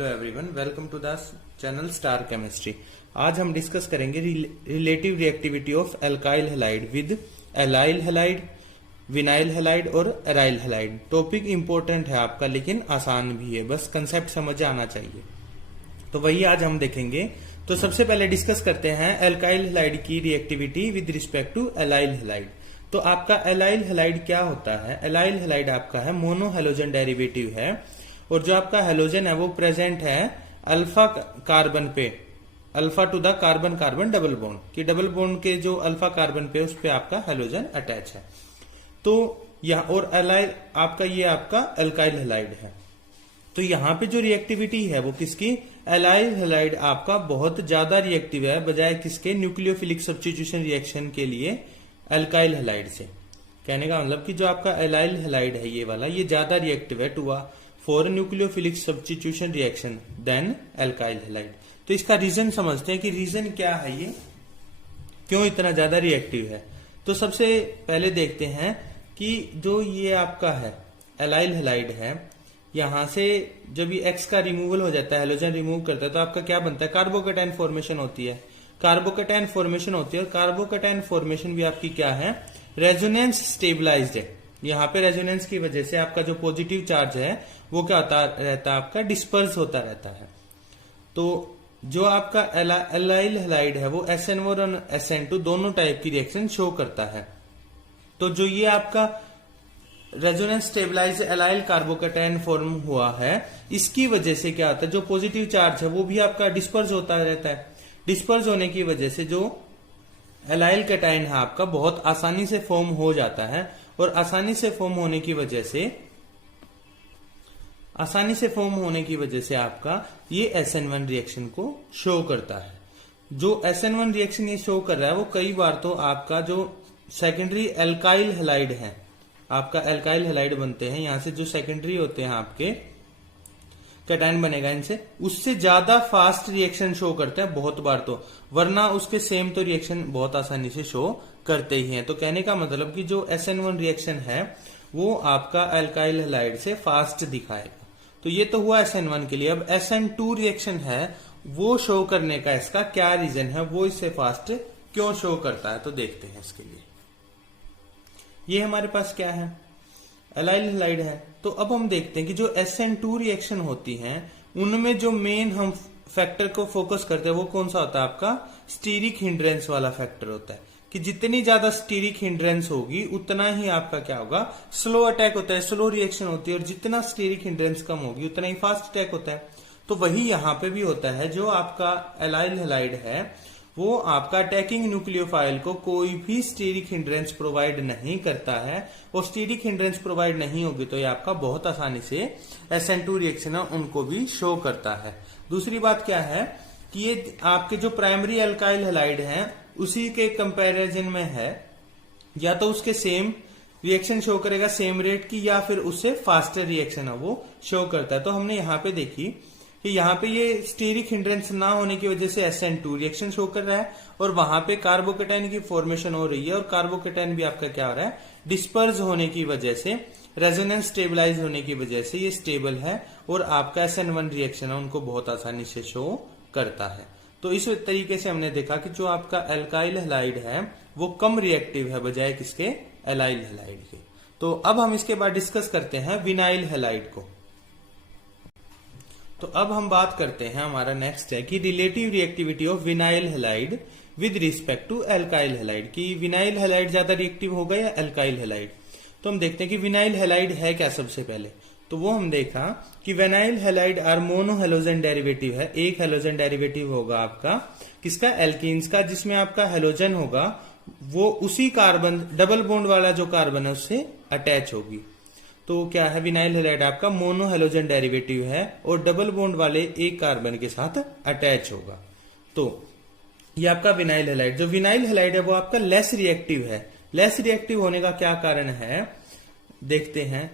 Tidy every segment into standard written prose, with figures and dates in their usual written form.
Hello everyone, welcome to the channel star chemistry. आज हम discuss करेंगे relative reactivity of alkyl halide with allyl halide, vinyl halide और aryl halide. Topic important है आपका, लेकिन आसान भी है, बस कंसेप्ट समझ आना चाहिए। तो वही आज हम देखेंगे। तो सबसे पहले डिस्कस करते हैं एल्काइल हैलाइड की reactivity with respect to allyl halide. तो आपका एलाइल हैलाइड क्या होता है? एलाइल हैलाइड आपका है मोनो हेलोजन डेरिवेटिव है, और जो आपका हेलोजन है वो प्रेजेंट है अल्फा कार्बन पे, alpha two the carbon carbon double bond की डबल बॉन्ड के जो अल्फा कार्बन पे उस पे आपका हेलोजन अटैच है। तो यहाँ और एलाइल आपका ये आपका एल्काइल हैलाइड है। तो यहाँ पे जो रिएक्टिविटी है वो किसकी? एलाइल हैलाइड आपका बहुत ज्यादा रिएक्टिव है बजाय किसके? न्यूक्लियोफिलिक सब्स्टिट्यूशन रिएक्शन के लिए एल्काइल हैलाइड से। कहने का मतलब कि जो आपका एलाइल हैलाइड है ये वाला, ये ज्यादा रिएक्टिव है to for nucleophilic substitution reaction than alkyl halide. तो इसका रीजन समझते हैं कि रीजन क्या है, ये क्यों इतना ज्यादा रिएक्टिव है। तो सबसे पहले देखते हैं कि जो ये आपका है एलाइल हैलाइड है, यहां से जब ये एक्स का रिमूवल हो जाता है, हेलोजन रिमूव करता है, तो आपका क्या बनता है? कार्बोकेटाइन फॉर्मेशन होती है। कार्बोकेटाइन फॉर्मेशन होती है, और कार्बोकेटाइन फॉर्मेशन भी आपकी क्या है? रेजोनेंस स्टेबलाइज्ड है। यहाँ पे रेजोनेंस की वजह से आपका जो पॉजिटिव चार्ज है वो क्या होता रहता है? आपका डिस्पर्स होता रहता है। तो जो आपका एलाइल हैलाइड है वो SN1 और SN2 दोनों टाइप की रिएक्शन शो करता है। तो जो ये आपका resonance stabilise allyl carbocation form हुआ है, इसकी वजह से क्या होता है? जो पॉजिटिव चार्ज है वो भी आपका डिस्पर्स होता रहता है। डिस्पर्स होने की वजह से जो एलाइल कैटाइन है आपका बहुत आसानी से फॉर्म हो जाता है, और आसानी से फॉर्म होने की वजह से आपका ये SN1 रिएक्शन को शो करता है। जो SN1 रिएक्शन ये शो कर रहा है वो कई बार तो आपका जो सेकेंडरी एल्काइल हैलाइड है, आपका एल्काइल हैलाइड बनते हैं, यहां से जो सेकेंडरी होते हैं आपके कैटाइन बनेगा इनसे, उससे ज्यादा फास्ट रिएक्शन शो करते हैं बहुत बार तो, वरना उसके सेम तो रिएक्शन बहुत आसानी से शो करते ही हैं। तो कहने का मतलब कि जो SN1 रिएक्शन है वो आपका एल्काइल हैलाइड से फास्ट दिखाएगा। तो ये तो हुआ SN1 के लिए। अब SN2 रिएक्शन है, वो शो करने का इसका क्या रीजन है, वो इससे फास्ट क्यों शो करता है, तो देखते हैं इसके लिए। ये हमारे पास क्या है? एलाइल हैलाइड है। तो अब हम देखते हैं कि जो SN2 रिएक्शन होती हैं उनमें जो मेन हम फैक्टर को फोकस करते हैं वो कौन सा होता है? आपका स्टीरिक हिंड्रेंस वाला फैक्टर होता है, कि जितनी ज्यादा स्टीरिक हिंड्रेंस होगी उतना ही आपका क्या होगा? स्लो अटैक होता है, स्लो रिएक्शन होती है, और जितना स्टीरिक हिंड्रेंस कम होगी उतना ही फास्ट अटैक होता है। तो वही यहाँ पे भी होता है। जो आपका एलाइल हैलाइड है वो आपका अटैकिंग न्यूक्लियोफाइल को कोई भी स्टीरिक हिंड्रेंस प्रोवाइड नहीं करता है, और स्टीरिक हिंड्रेंस प्रोवाइड नहीं होगी तो ये आपका बहुत आसानी से SN2 रिएक्शन है उनको भी शो करता है। दूसरी बात क्या है कि ये आपके जो प्राइमरी एल्काइल हैलाइड है उसी के कंपैरिजन में है, या तो उसके सेम रिएक्शन शो करेगा सेम रेट की, या फिर उससे फास्टर रिएक्शन है वो शो करता है। तो हमने यहाँ पे देखी कि यहाँ पे ये स्टीरिक हिंड्रेंस ना होने की वजह से SN2 रिएक्शन शो कर रहा है, और वहां पे कार्बोकेटाइन की फॉर्मेशन हो रही है, और कार्बोकेटाइन भी आपका क्या हो रहा है? डिस्पर्स होने की वजह से, रेजोनेंस स्टेबलाइज होने की वजह से ये स्टेबल है, और आपका SN1 रिएक्शन है उनको बहुत आसानी से शो करता है। तो इस तरीके से हमने देखा कि जो आपका एल्काइल हैलाइड है वो कम रिएक्टिव है बजाय किसके? एलाइल हैलाइड के। तो अब हम इसके बाद डिस्कस करते हैं विनाइल हैलाइड को। तो अब हम बात करते हैं, हमारा नेक्स्ट है कि relative reactivity of vinyl halide with respect to alkyl halide, कि विनाइल हैलाइड ज्यादा रिएक्टिव होगा या एल्काइल हैलाइड। तो हम देखते हैं कि विनाइल हैलाइड है क्या। सबसे पहले तो वो हम देखा कि vinyl halide are mono halogen derivative है। एक हेलोजन डेरिवेटिव होगा आपका किसका? एल्कीन्स का, जिसमें आपका हेलोजन होगा वो उसी कार्बन डबल बॉन्ड वाला जो कार्बन है उससे अटैच होगी। तो क्या है? विनाइल हैलाइड आपका मोनो हेलोजन डेरिवेटिव है और डबल बॉन्ड वाले एक कार्बन के साथ अटैच होगा। तो ये आपका विनाइल हैलाइड, जो विनाइल हैलाइड है वो आपका लेस रिएक्टिव है। लेस रिएक्टिव होने का क्या कारण है? देखते हैं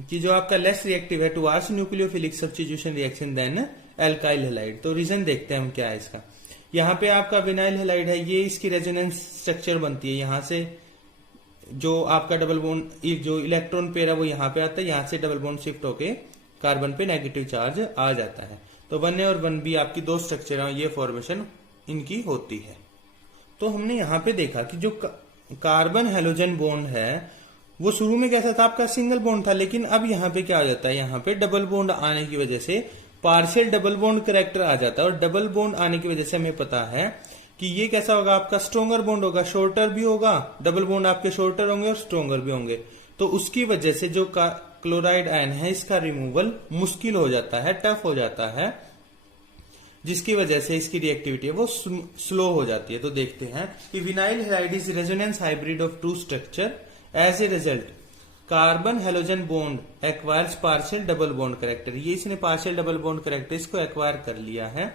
कि जो आपका लेस रिएक्टिव है towards nucleophilic substitution reaction than alkyl halide. तो रीजन देखते हैं हम क्या है इसका। यहाँ पे आपका विनाइल हैलाइड है, ये इसकी रेजोनेंस स्ट्रक्चर बनती है, यहां से जो आपका डबल बॉन्ड जो इलेक्ट्रॉन पेयर है वो यहाँ पे आता है, यहाँ से डबल बॉन्ड शिफ्ट होके कार्बन पे नेगेटिव चार्ज आ जाता है। तो 1A और 1B आपकी दो स्ट्रक्चर है, ये फॉर्मेशन इनकी होती है। तो हमने यहाँ पे देखा कि जो कार्बन हेलोजन बॉन्ड है वो शुरू में कैसा था, आपका सिंगल बॉन्ड था, लेकिन अब यहाँ पे क्या हो जाता है, यहाँ पे डबल बॉन्ड आने की वजह से पार्शियल डबल बॉन्ड कैरेक्टर आ जाता है। और डबल बॉन्ड आने की वजह से हमें पता है कि ये कैसा होगा, आपका स्ट्रोंगर बॉन्ड होगा, शॉर्टर भी होगा, डबल बॉन्ड आपके शॉर्टर होंगे और स्ट्रोंगर भी होंगे। तो उसकी वजह से जो क्लोराइड आयन है इसका रिमूवल मुश्किल हो जाता है, टफ हो जाता है, जिसकी वजह से इसकी रिएक्टिविटी है वो स्लो हो जाती है। तो देखते हैं कि vinyl halide is resonance hybrid of two structure. As a result carbon halogen bond acquires partial double bond character. ये इसने पार्शियल डबल बॉन्ड कैरेक्टर इसको एक्वायर कर लिया है,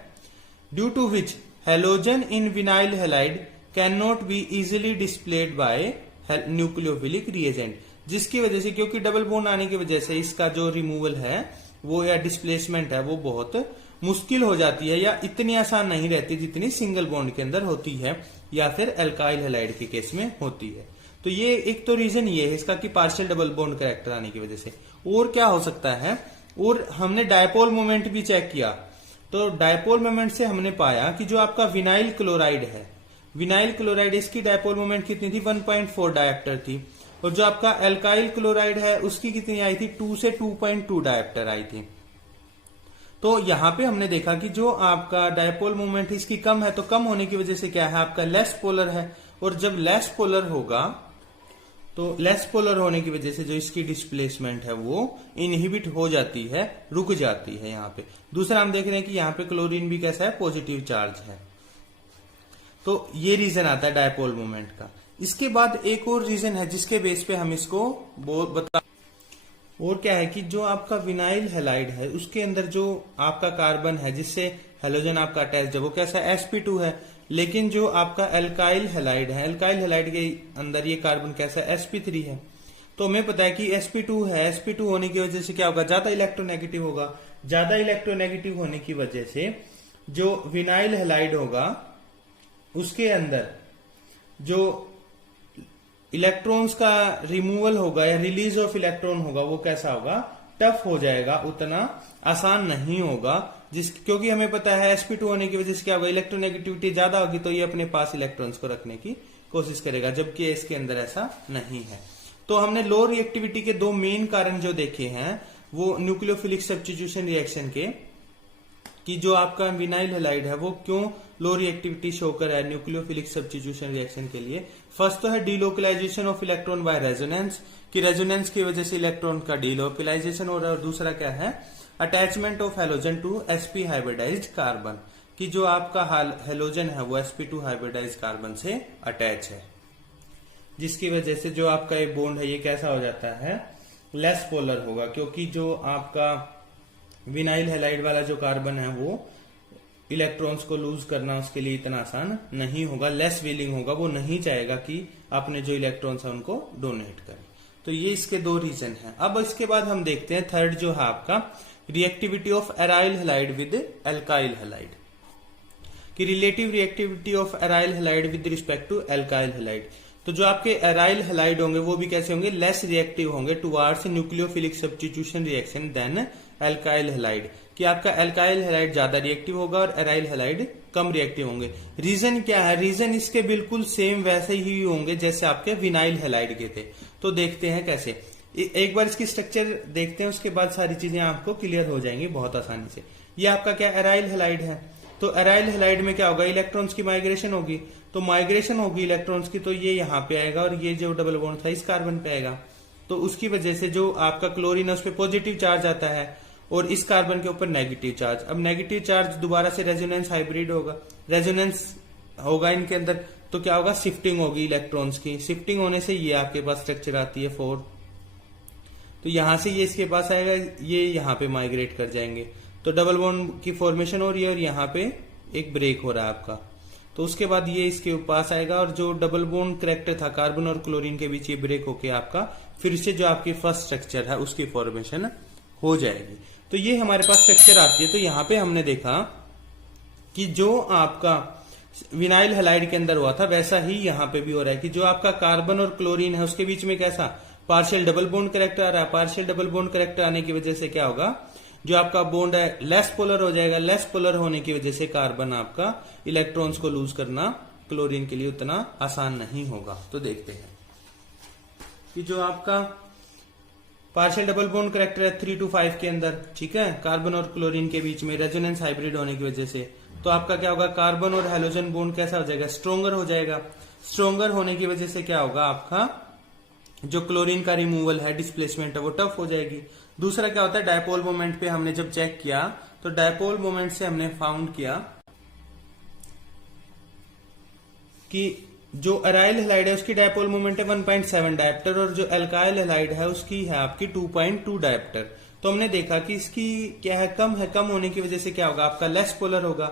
due to which halogen in vinyl halide cannot be easily displaced by nucleophilic reagent. जिसकी वजह से, क्योंकि डबल बॉन्ड आने की वजह से इसका जो रिमूवल है वो या डिस्प्लेसमेंट है वो बहुत मुश्किल हो जाती है, या इतनी आसान नहीं रहती जितनी सिंगल बॉन्ड के अंदर होती है या फिर एल्काइल हैलाइड के केस में होती है। तो ये एक तो रीजन ये है इसका कि पार्शियल डबल बॉन्ड कैरेक्टर आने की वजह से। और क्या हो सकता है, और हमने डायपोल मोमेंट भी चेक किया। तो डायपोल मोमेंट से हमने पाया कि जो आपका विनाइल क्लोराइड है, विनाइल क्लोराइड इसकी डायपोल मोमेंट कितनी थी, 1.4 डायप्टर थी। और जो आपका एल्काइल क्लोराइड है उसकी कितनी आई थी, 2 से 2.2 डायप्टर आई थी। तो यहां पे हमने देखा कि जो आपका डायपोल मोमेंट इसकी कम है, तो कम होने की वजह से क्या है, आपका लेस पोलर है। और जब लेस पोलर होगा तो लेस पोलर होने की वजह से जो इसकी डिस्प्लेसमेंट है वो इनहिबिट हो जाती है, रुक जाती है यहाँ पे। दूसरा हम देख रहे हैं कि यहाँ पे क्लोरीन भी कैसा है, पॉजिटिव चार्ज है। तो ये रीजन आता है डायपोल मोमेंट का। इसके बाद एक और रीजन है जिसके बेस पे हम इसको बता, और क्या है कि जो आपका विनाइल हैलाइड है उसके अंदर जो आपका कार्बन है जिससे हेलोजन आपका अटैच है वो कैसा है, sp2 है। लेकिन जो आपका एल्काइल हैलाइड है, एल्काइल हैलाइड के अंदर ये कार्बन कैसा है, sp3 है। तो हमें पता है कि sp2 है, sp2 होने की वजह से क्या होगा, ज्यादा इलेक्ट्रोनेगेटिव होगा। ज्यादा इलेक्ट्रोनेगेटिव होने की वजह से जो विनाइल हैलाइड होगा उसके अंदर जो इलेक्ट्रॉन्स का रिमूवल होगा या रिलीज ऑफ इलेक्ट्रॉन होगा वो कैसा होगा, टफ हो जाएगा, उतना आसान नहीं होगा। क्योंकि हमें पता है sp2 होने की वजह से क्या होगा, इलेक्ट्रोनेगेटिविटी ज्यादा होगी तो ये अपने पास इलेक्ट्रॉन्स को रखने की कोशिश करेगा, जबकि इसके अंदर ऐसा नहीं है। तो हमने लो रिएक्टिविटी के दो मेन कारण जो देखे हैं वो न्यूक्लियोफिलिक सब्स्टिट्यूशन रिएक्शन के, कि जो आपका विनाइल हैलाइड है वो क्यों लो रिएक्टिविटी शो कर रहा है न्यूक्लियोफिलिक सब्स्टिट्यूशन रिएक्शन के लिए। फर्स्ट तो है delocalisation of electron by resonance, कि रेजोनेंस की वजह से इलेक्ट्रॉन का डीलोकलाइजेशन हो रहा है। और दूसरा क्या है, attachment of halogen to sp hybridised carbon, कि जो आपका हेलोजन है वो sp2 हाइब्रिडाइज्ड कार्बन से अटैच है, जिसकी वजह से जो आपका ये बॉन्ड है ये कैसा हो जाता है, लेस पोलर होगा। क्योंकि जो आपका विनाइल हैलाइड वाला जो कार्बन है वो इलेक्ट्रॉन्स को लूज करना उसके लिए इतना आसान नहीं होगा, लेस विलिंग होगा, वो नहीं चाहेगा कि अपने जो इलेक्ट्रॉन्स है उनको डोनेट करें। तो ये इसके दो रीजन हैं। अब इसके बाद हम देखते हैं थर्ड जो है आपका reactivity of aryl halide with alkyl halide, कि relative reactivity of aryl halide with respect to alkyl halide. तो जो आपके एराइल हैलाइड होंगे वो भी कैसे होंगे, लेस रिएक्टिव होंगे towards nucleophilic substitution reaction than alkyl halide, कि आपका एल्काइल हैलाइड ज्यादा रिएक्टिव होगा और एराइल हैलाइड कम रिएक्टिव होंगे। रीजन क्या है, रीजन इसके बिल्कुल सेम वैसे ही होंगे जैसे आपके विनाइल हैलाइड के थे। तो देखते हैं कैसे, एक बार इसकी स्ट्रक्चर देखते हैं, उसके बाद सारी चीजें आपको क्लियर हो जाएंगी बहुत आसानी से। ये आपका क्या एराइल हैलाइड है, तो एराइल हैलाइड में क्या होगा, इलेक्ट्रॉन्स की माइग्रेशन होगी। तो माइग्रेशन होगी इलेक्ट्रॉन्स की, तो ये यहाँ पे आएगा और ये जो डबल बॉन्ड था इस कार्बन पे आएगा। तो उसकी वजह से जो आपका क्लोरीन है उस पर पॉजिटिव चार्ज आता है और इस कार्बन के ऊपर नेगेटिव चार्ज। अब नेगेटिव चार्ज दोबारा से रेजोनेंस हाइब्रिड होगा, रेजोनेंस होगा इनके अंदर, तो क्या होगा, शिफ्टिंग होगी इलेक्ट्रॉन्स की। शिफ्टिंग होने से ये आपके पास स्ट्रक्चर आती है 4, तो यहां से ये इसके पास आएगा, ये यहाँ पे माइग्रेट कर जाएंगे। तो डबल बॉन्ड की फॉर्मेशन हो रही है और यहाँ पे एक ब्रेक हो रहा है आपका। तो उसके बाद ये इसके पास आएगा और जो डबल बॉन्ड कैरेक्टर था कार्बन और क्लोरीन के बीच, ये ब्रेक होके आपका फिर से जो आपकी फर्स्ट स्ट्रक्चर है उसकी फॉर्मेशन हो जाएगी। तो ये हमारे पास स्ट्रक्चर आती है। तो यहाँ पे हमने देखा कि जो आपका विनाइल हैलाइड के अंदर हुआ था वैसा ही यहाँ पे भी हो रहा है, कि जो आपका कार्बन और क्लोरीन है उसके बीच में कैसा पार्शियल डबल बॉन्ड करेक्टर आ रहा है। पार्शियल डबल बॉन्ड करेक्टर आने की वजह से क्या होगा, जो आपका बॉन्ड है लेस पोलर हो जाएगा। लेस पोलर होने की वजह से कार्बन आपका इलेक्ट्रॉन्स को लूज करना क्लोरीन के लिए उतना आसान नहीं होगा। तो देखते हैं कि जो आपका पार्शियल डबल बॉन्ड करेक्टर है 3 to 5 के अंदर, ठीक है, कार्बन और क्लोरीन के बीच में रेजोनेंस हाइब्रिड होने की वजह से, तो आपका क्या होगा, कार्बन और हेलोजन बॉन्ड कैसा हो जाएगा, स्ट्रोंगर हो जाएगा। स्ट्रोंगर होने की वजह से क्या होगा, आपका जो क्लोरीन का रिमूवल है, डिस्प्लेसमेंट है, वो टफ हो जाएगी। दूसरा क्या होता है, डायपोल मोमेंट पे हमने जब चेक किया तो डायपोल मोमेंट से हमने फाउंड किया कि जो अराइल हेलाइड है उसकी डायपोल मोमेंट है 1.7 डायप्टर और जो एल्काइल हेलाइड है उसकी है आपकी 2.2 डायप्टर। तो हमने देखा कि इसकी क्या है, कम है। कम होने की वजह से क्या होगा, आपका लेस पोलर होगा।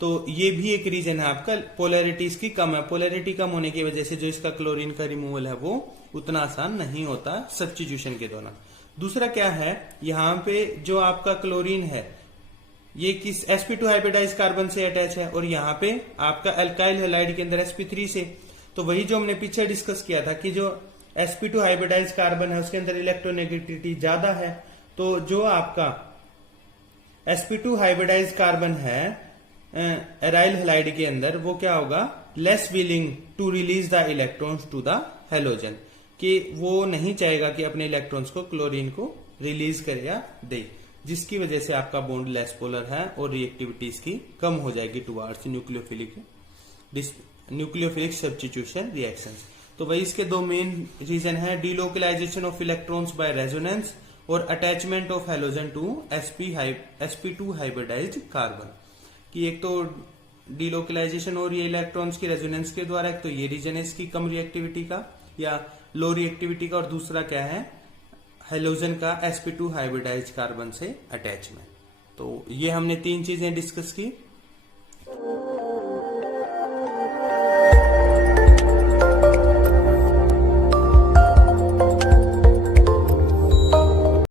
तो ये भी एक रीजन है आपका, पोलैरिटी इसकी कम है। पोलैरिटी कम होने की वजह से जो इसका क्लोरीन का रिमूवल है वो उतना आसान नहीं होता सब्स्टिट्यूशन के दौरान। दूसरा क्या है, यहाँ पे जो आपका क्लोरीन है ये किस sp2 हाइब्रिडाइज कार्बन से अटैच है और यहाँ पे आपका एल्काइल हेलाइड के अंदर sp3 से। तो वही जो हमने पीछे डिस्कस किया था कि जो sp2 हाइब्रिडाइज कार्बन है उसके अंदर इलेक्ट्रोनेगेटिविटी ज्यादा है। तो जो आपका sp2 हाइब्रिडाइज कार्बन है एराइल हेलाइड के अंदर, वो क्या होगा, less willing to release the electrons to the halogen, कि वो नहीं चाहेगा कि अपने इलेक्ट्रॉन्स को क्लोरीन को रिलीज करे या दे, जिसकी वजह से आपका बॉन्ड लेस पोलर है और रिएक्टिविटी इसकी कम हो जाएगी टुवार्ड्स न्यूक्लियोफिलिक सब्स्टिट्यूशन रिएक्शंस। तो वही इसके दो मेन रीजन है, delocalisation of electrons by resonance और attachment of halogen to sp2 hybridized carbon. कि एक तो डीलोकलाइजेशन और ये इलेक्ट्रॉन्स की रेजोनेंस के द्वारा, एक तो ये रीजन है इसकी कम रिएक्टिविटी का या लो रिएक्टिविटी का, और दूसरा क्या है, हेलोजन का sp2 हाइब्रिडाइज्ड कार्बन से अटैचमेंट। तो ये हमने तीन चीजें डिस्कस की।